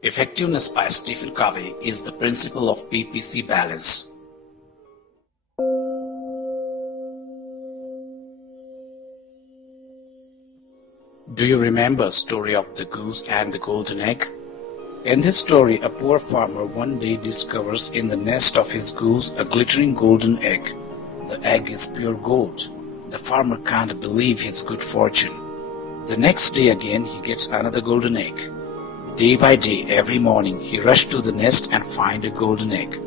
Effectiveness by Stephen Covey is the principle of PPC balance. Do you remember the story of the goose and the golden egg? In this story, a poor farmer one day discovers in the nest of his goose a glittering golden egg. The egg is pure gold. The farmer can't believe his good fortune. The next day again he gets another golden egg. Day by day, every morning, he rushed to the nest and finds a golden egg.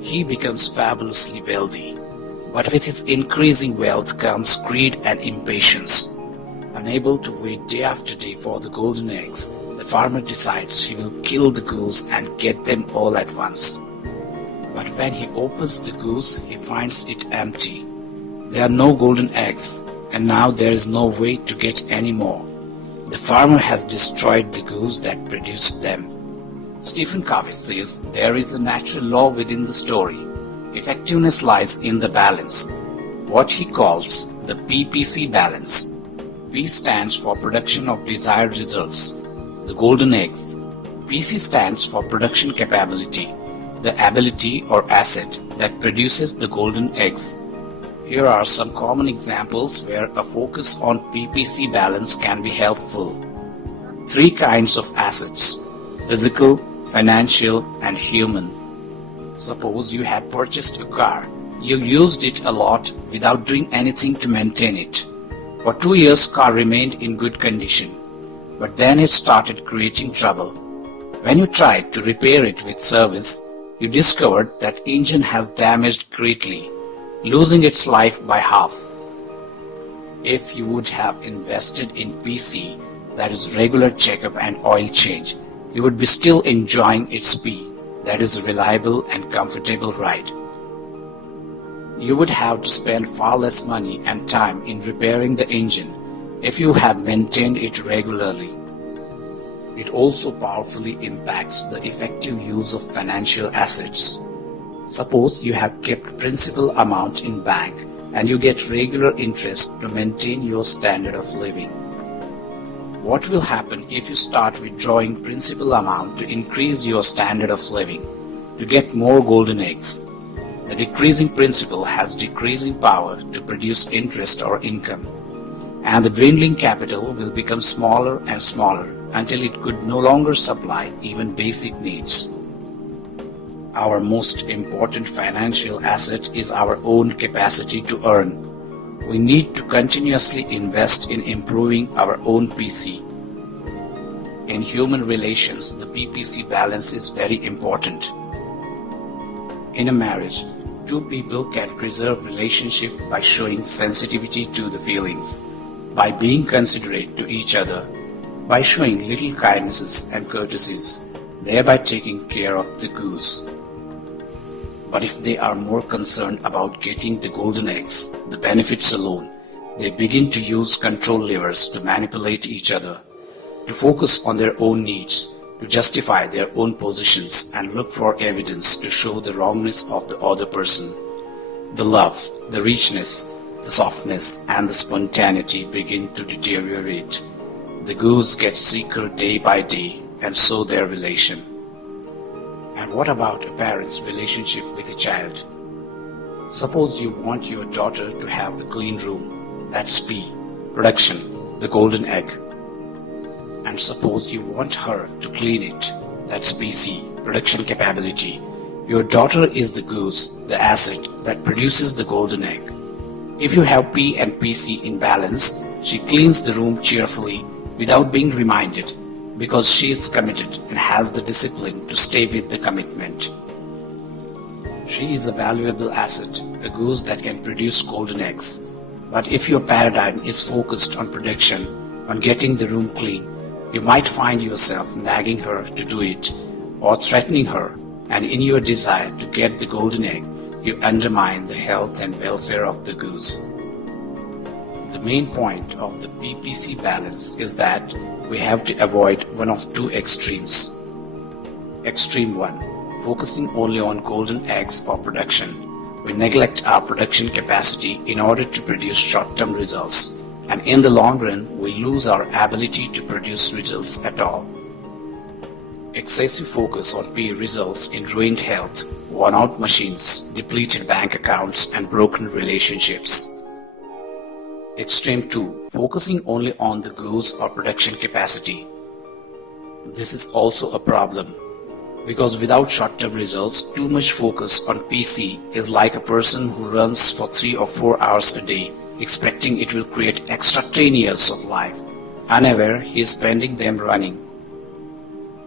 He becomes fabulously wealthy. But with his increasing wealth comes greed and impatience. Unable to wait day after day for the golden eggs, the farmer decides he will kill the goose and get them all at once. But when he opens the goose, he finds it empty. There are no golden eggs, and now there is no way to get any more. The farmer has destroyed the goose that produced them. Stephen Covey says there is a natural law within the story. Effectiveness lies in the balance, what he calls the PPC balance. P stands for production of desired results, the golden eggs. PC stands for production capability, the ability or asset that produces the golden eggs. Here are some common examples where a focus on PPC balance can be helpful. 3 kinds of assets: physical, financial, and human. Suppose you had purchased a car. You used it a lot without doing anything to maintain it. For 2 years, car remained in good condition, but then it started creating trouble. When you tried to repair it with service, you discovered that engine has damaged greatly, losing its life by half. If you would have invested in PC, that is regular checkup and oil change, you would be still enjoying its P, that is reliable and comfortable ride. You would have to spend far less money and time in repairing the engine if you had maintained it regularly. It also powerfully impacts the effective use of financial assets. Suppose you have kept principal amount in bank and you get regular interest to maintain your standard of living. What will happen if you start withdrawing principal amount to increase your standard of living, to get more golden eggs? The decreasing principal has decreasing power to produce interest or income, and the dwindling capital will become smaller and smaller until it could no longer supply even basic needs. Our most important financial asset is our own capacity to earn. We need to continuously invest in improving our own PC. In human relations, the PPC balance is very important. In a marriage, 2 people can preserve relationship by showing sensitivity to the feelings, by being considerate to each other, by showing little kindnesses and courtesies, thereby taking care of the goose. But if they are more concerned about getting the golden eggs, the benefits alone, they begin to use control levers to manipulate each other, to focus on their own needs, to justify their own positions and look for evidence to show the wrongness of the other person. The love, the richness, the softness, and the spontaneity begin to deteriorate. The goose gets sicker day by day, and so their relation. And what about a parent's relationship with a child? Suppose you want your daughter to have a clean room, that's P, production, the golden egg. And suppose you want her to clean it, that's PC, production capability. Your daughter is the goose, the asset that produces the golden egg. If you have P and PC in balance, she cleans the room cheerfully without being reminded, because she is committed and has the discipline to stay with the commitment. She is a valuable asset, a goose that can produce golden eggs. But if your paradigm is focused on production, on getting the room clean, you might find yourself nagging her to do it, or threatening her, and in your desire to get the golden egg, you undermine the health and welfare of the goose. The main point of the PPC balance is that we have to avoid one of 2 extremes. Extreme 1, focusing only on golden eggs or production. We neglect our production capacity in order to produce short-term results, and in the long run, we lose our ability to produce results at all. Excessive focus on P results in ruined health, worn-out machines, depleted bank accounts, and broken relationships. Extreme 2. Focusing only on the goods or production capacity. This is also a problem, because without short-term results, too much focus on PC is like a person who runs for 3 or 4 hours a day, expecting it will create extra 10 years of life, unaware he is spending them running.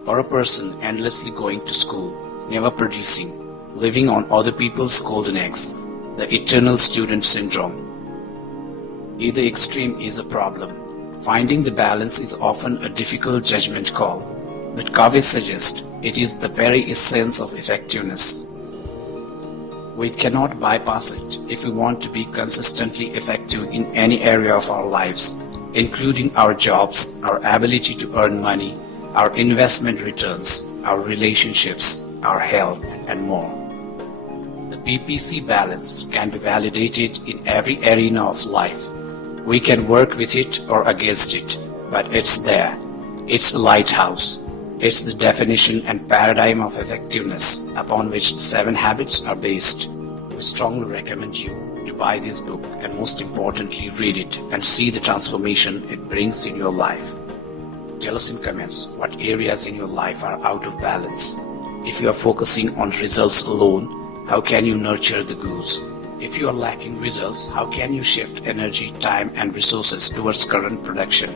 Or a person endlessly going to school, never producing, living on other people's golden eggs, the eternal student syndrome. Either extreme is a problem. Finding the balance is often a difficult judgment call, but Covey suggests it is the very essence of effectiveness. We cannot bypass it if we want to be consistently effective in any area of our lives, including our jobs, our ability to earn money, our investment returns, our relationships, our health, and more. The PPC balance can be validated in every arena of life. We can work with it or against it, but it's there. It's a lighthouse. It's the definition and paradigm of effectiveness upon which the 7 habits are based. We strongly recommend you to buy this book and most importantly read it and see the transformation it brings in your life. Tell us in comments what areas in your life are out of balance. If you are focusing on results alone, how can you nurture the goose? If you are lacking results, how can you shift energy, time and resources towards current production?